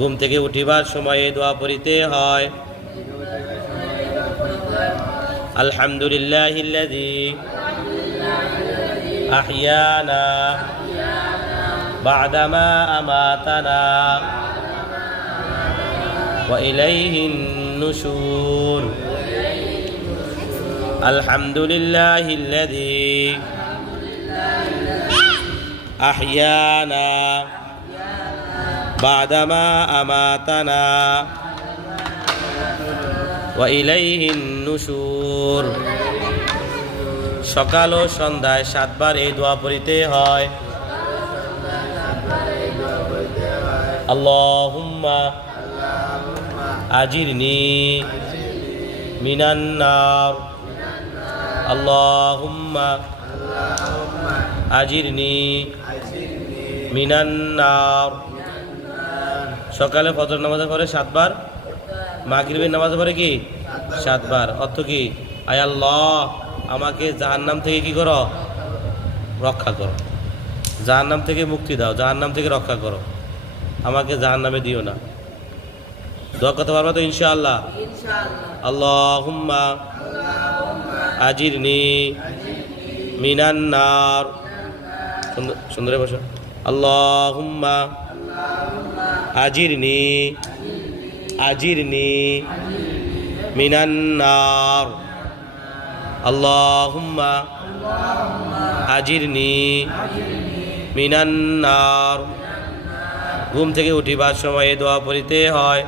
ঘুম থেকে উঠিবার সময়ে দোয়া পড়িতে হয় আলহামদুলিল্লাহিল্লাযী আহইয়ানা বা'দামা আমাতানা ওয়া ইলাইহিন নুশুর আলহামদুলিল্লাহিল্লাযী আহইয়ানা বা'দামা আমাতানা ওয়া ইলাইহিন নুশুর। সকাল ও সন্ধ্যায় 7 বার এই দোয়া পড়িতে হয় আল্লাহুম্মা আজিরনি মিনান নার আল্লাহুম্মা আজিরনি মিনান নার। সকালে ফজর নামাজ পড়ে 7 বার, মাগরিবের নামাজ পড়ে কি 7 বার। অর্থ কি? আয় আল্লাহ, আমাকে জাহান্নাম থেকে কি করো? রক্ষা করো। জাহান্নাম থেকে মুক্তি দাও, জাহান্নাম থেকে রক্ষা করো, আমাকে জাহান্নামে দিও না। দোয়া করতে পারবা তো ইনশাআল্লাহ? আল্লাহুম্মা আজিরনি মিনান নার। সুন্দর বসো। আল্লাহুম্মা আজিরনি মিনান নার আল্লাহুম্মা আজিরনি মিনান নার। ঘুম থেকে উঠিবার সময়ে দোয়া পড়িতে হয়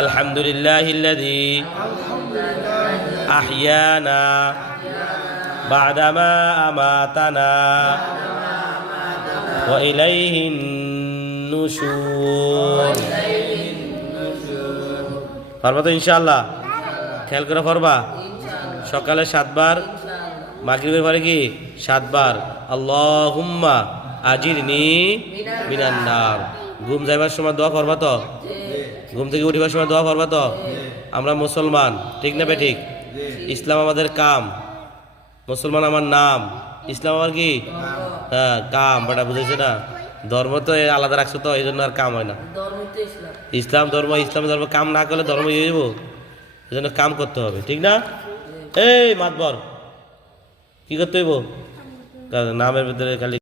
আলহামদুলিল্লাহিল্লাযী আহইয়ানা বা'দামা আমাতানা ওয়া ইলাইহিন নুশুর। পারবা তো ইনশাআল্লাহ? খেয়াল করে পড়বা। সকালে 7 বার, মাগরিবের পরে কি 7 বার। আল্লাহুম্মা আজিরনি মিনান নার। ঘুম যাইবার সময় দোয়া পড়বা তো? ঘুম থেকে উঠিবার সময় দোয়া পড়বা তো? আমরা মুসলমান, ঠিক না বেঠিক? ইসলাম আমাদের কাম, মুসলমান আমার নাম, ইসলাম আমার কি? হ্যাঁ, কাম। বেটা বুঝেছে না? ধর্ম তো আলাদা রাখছো তো, এই জন্য আর কাম হয় না। ইসলাম ধর্ম, ইসলাম ধর্ম কাম না করলে ধর্ম ইয়ে যাবো, এই জন্য কাম করতে হবে, ঠিক না? এই মাতবর কি করতে হইব? নামের ভিতরে খালি